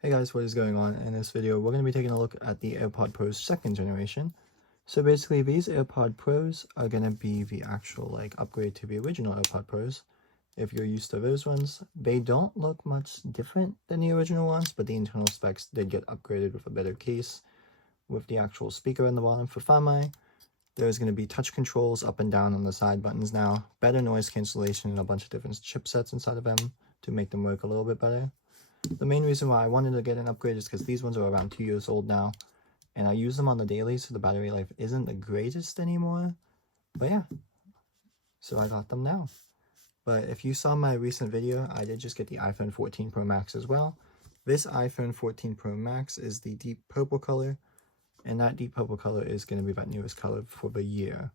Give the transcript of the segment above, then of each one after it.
Hey guys, what is going on? In this video, we're going to be taking a look at the AirPod Pro's second generation. So basically, these AirPod Pros are going to be the actual upgrade to the original AirPod Pros. If you're used to those ones, they don't look much different than the original ones, but the internal specs did get upgraded with a better case, with the actual speaker in the bottom for Find My. There's going to be touch controls up and down on the side buttons now, better noise cancellation, and a bunch of different chipsets inside of them to make them work a little bit better. The main reason why I wanted to get an upgrade is because these ones are around 2 years old now, and I use them on the daily, so the battery life isn't the greatest anymore. But yeah, so I got them now. But if you saw my recent video, I did just get the iPhone 14 Pro Max as well. This iPhone 14 Pro Max is the deep purple color, and that deep purple color is going to be that newest color for the year.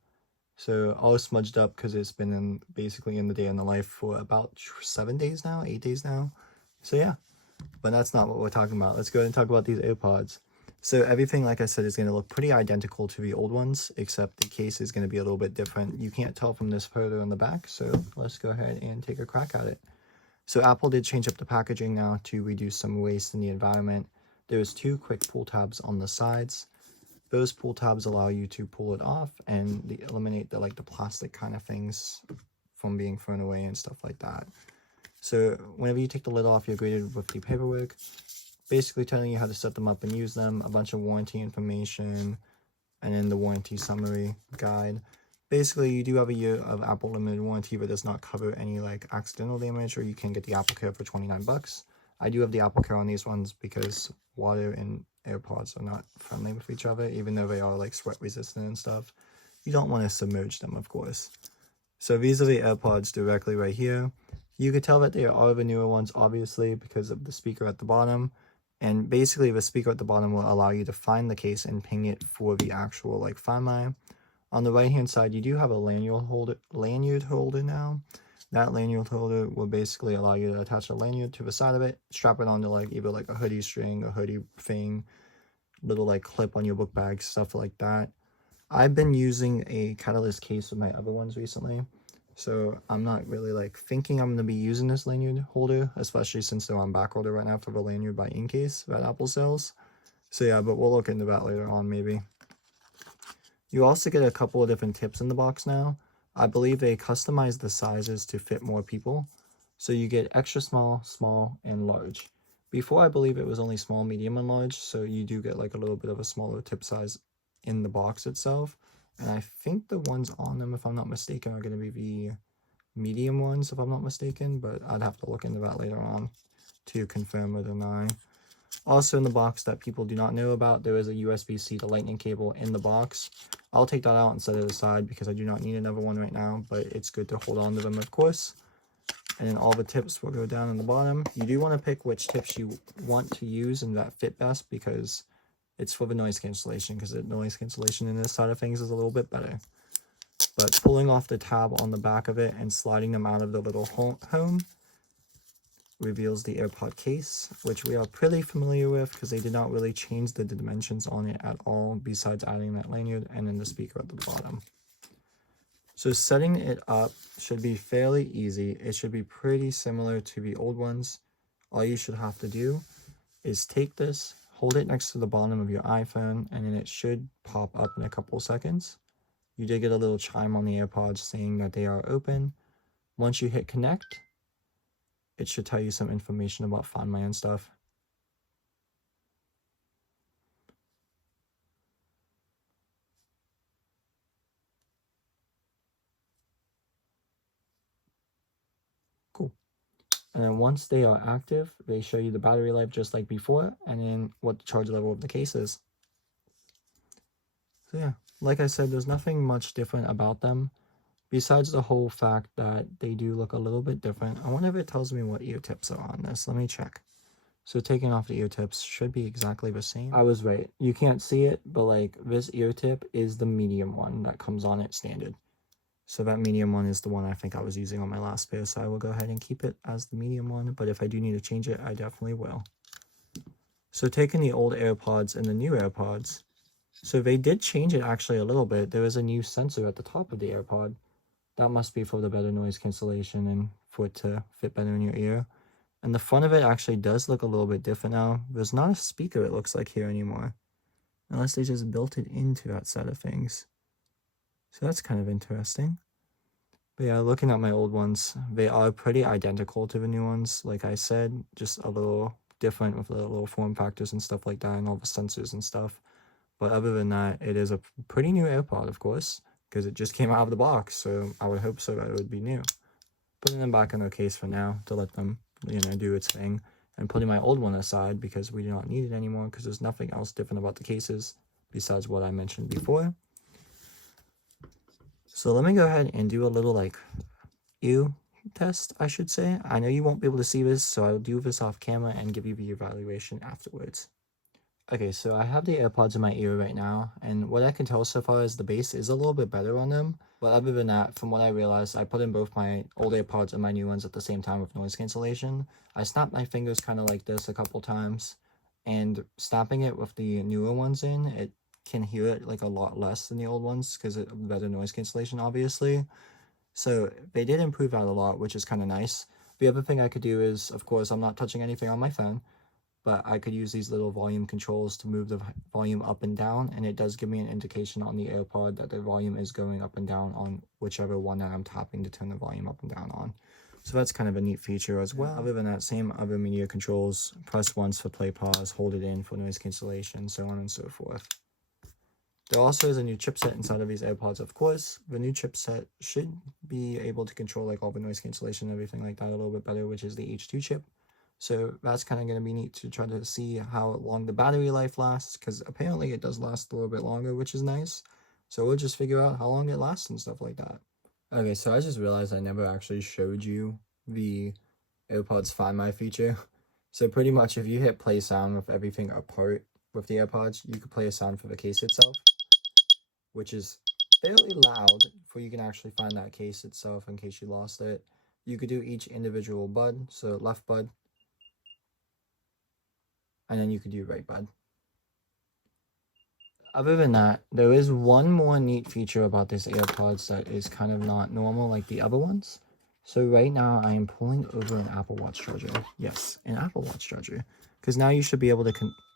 So all smudged up because it's been basically in the day in the life for about 7 days now, 8 days now. So yeah. But that's not what we're talking about. Let's go ahead and talk about these AirPods. So everything, like I said, is going to look pretty identical to the old ones, except the case is going to be a little bit different. You can't tell from this photo in the back, so let's go ahead and take a crack at it. So Apple did change up the packaging now to reduce some waste in the environment. There's 2 quick pull tabs on the sides. Those pull tabs allow you to pull it off and eliminate the plastic kind of things from being thrown away and stuff like that. So whenever you take the lid off, you're greeted with the paperwork, basically telling you how to set them up and use them, a bunch of warranty information, and then the warranty summary guide. Basically, you do have a year of Apple limited warranty, but does not cover any accidental damage, or you can get the Apple Care for 29 bucks. I do have the Apple Care on these ones because water and AirPods are not friendly with each other, even though they are sweat resistant and stuff. You don't want to submerge them, of course. So these are the AirPods directly right here. You could tell that they are the newer ones, obviously, because of the speaker at the bottom. And basically, the speaker at the bottom will allow you to find the case and ping it for the actual Find My. On the right-hand side, you do have a lanyard holder now. That lanyard holder will basically allow you to attach a lanyard to the side of it, strap it onto either a hoodie string, a hoodie thing, little clip on your book bag, stuff like that. I've been using a Catalyst case with my other ones recently. So I'm not really thinking I'm going to be using this lanyard holder, especially since they're on back order right now for the lanyard by Incase that Apple sells. So yeah, but we'll look into that later on maybe. You also get a couple of different tips in the box now. I believe they customize the sizes to fit more people. So you get extra small, small, and large. Before I believe it was only small, medium, and large, so you do get a little bit of a smaller tip size in the box itself. And I think the ones on them, if I'm not mistaken, are going to be the medium ones, if I'm not mistaken, but I'd have to look into that later on to confirm or deny. Also in the box that people do not know about, there is a USB-C to lightning cable in the box. I'll take that out and set it aside because I do not need another one right now, but it's good to hold on to them, of course. And then all the tips will go down in the bottom. You do want to pick which tips you want to use and that fit best, because it's for the noise cancellation, because the noise cancellation in this side of things is a little bit better. But pulling off the tab on the back of it and sliding them out of the little home reveals the AirPod case, which we are pretty familiar with because they did not really change the dimensions on it at all, besides adding that lanyard and then the speaker at the bottom. So setting it up should be fairly easy. It should be pretty similar to the old ones. All you should have to do is take this, hold it next to the bottom of your iPhone, and then it should pop up in a couple seconds. You did get a little chime on the AirPods saying that they are open. Once you hit connect, it should tell you some information about Find My and stuff. Cool. And then once they are active, they show you the battery life just like before, and then what the charge level of the case is. So yeah, like I said, there's nothing much different about them, besides the whole fact that they do look a little bit different. I wonder if it tells me what ear tips are on this. Let me check. So taking off the ear tips should be exactly the same. I was right. You can't see it, but this ear tip is the medium one that comes on it standard. So that medium one is the one I think I was using on my last pair, so I will go ahead and keep it as the medium one, but if I do need to change it, I definitely will. So taking the old AirPods and the new AirPods, so they did change it actually a little bit. There is a new sensor at the top of the AirPod. That must be for the better noise cancellation and for it to fit better in your ear. And the front of it actually does look a little bit different now. There's not a speaker, it looks like, here anymore. Unless they just built it into that side of things. So that's kind of interesting. But yeah, looking at my old ones, they are pretty identical to the new ones. Like I said, just a little different with the little form factors and stuff like that and all the sensors and stuff. But other than that, it is a pretty new AirPod, of course, because it just came out of the box. So I would hope so that it would be new. Putting them back in their case for now to let them, do its thing. And putting my old one aside because we do not need it anymore because there's nothing else different about the cases besides what I mentioned before. So let me go ahead and do a little ear test, I should say. I know you won't be able to see this, so I'll do this off camera and give you the evaluation afterwards. Okay, so I have the AirPods in my ear right now, and what I can tell so far is the bass is a little bit better on them. But other than that, from what I realized, I put in both my old AirPods and my new ones at the same time with noise cancellation. I snapped my fingers kind of like this a couple times, and snapping it with the newer ones in, it can hear it like a lot less than the old ones because of better noise cancellation, obviously. So they did improve that a lot, which is kind of nice. The other thing I could do is, of course, I'm not touching anything on my phone, but I could use these little volume controls to move the volume up and down, and it does give me an indication on the AirPod that the volume is going up and down on whichever one that I'm tapping to turn the volume up and down on. So that's kind of a neat feature as well. Other than that, same other media controls, press once for play, pause, hold it in for noise cancellation, so on and so forth. There also is a new chipset inside of these AirPods, of course. The new chipset should be able to control like all the noise cancellation and everything like that a little bit better, which is the H2 chip. So that's kind of going to be neat to try to see how long the battery life lasts, because apparently it does last a little bit longer, which is nice. So we'll just figure out how long it lasts and stuff like that. Okay, so I just realized I never actually showed you the AirPods Find My feature. So pretty much if you hit play sound with everything apart with the AirPods, you could play a sound for the case itself, which is fairly loud, for you can actually find that case itself in case you lost it. You could do each individual bud, so left bud, and then you could do right bud. Other than that, there is one more neat feature about this AirPods that is kind of not normal like the other ones. So right now I am pulling over an Apple Watch charger. Yes, an Apple Watch charger. Because now you should be able to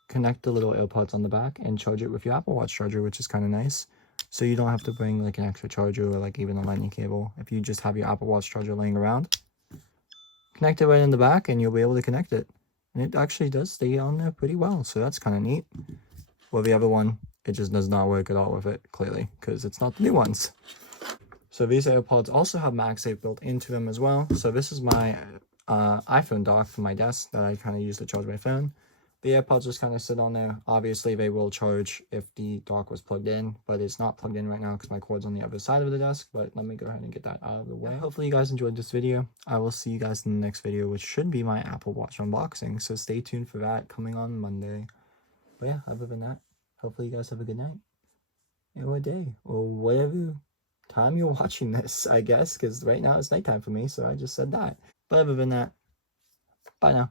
connect the little AirPods on the back and charge it with your Apple Watch charger, which is kind of nice. So you don't have to bring like an extra charger or like even a lightning cable. If you just have your Apple Watch charger laying around, connect it right in the back and you'll be able to connect it. And it actually does stay on there pretty well, so that's kind of neat. Well, the other one, it just does not work at all with it, clearly, because it's not the new ones. So these AirPods also have MagSafe built into them as well. So this is my iPhone dock for my desk that I kind of use to charge my phone. The AirPods just kind of sit on there. Obviously, they will charge if the dock was plugged in, but it's not plugged in right now because my cord's on the other side of the desk. But let me go ahead and get that out of the way. Hopefully you guys enjoyed this video. I will see you guys in the next video, which should be my Apple Watch unboxing. So stay tuned for that coming on Monday. But yeah, other than that, hopefully you guys have a good night or day or whatever time you're watching this, I guess, because right now it's nighttime for me, so I just said that. But other than that, bye now.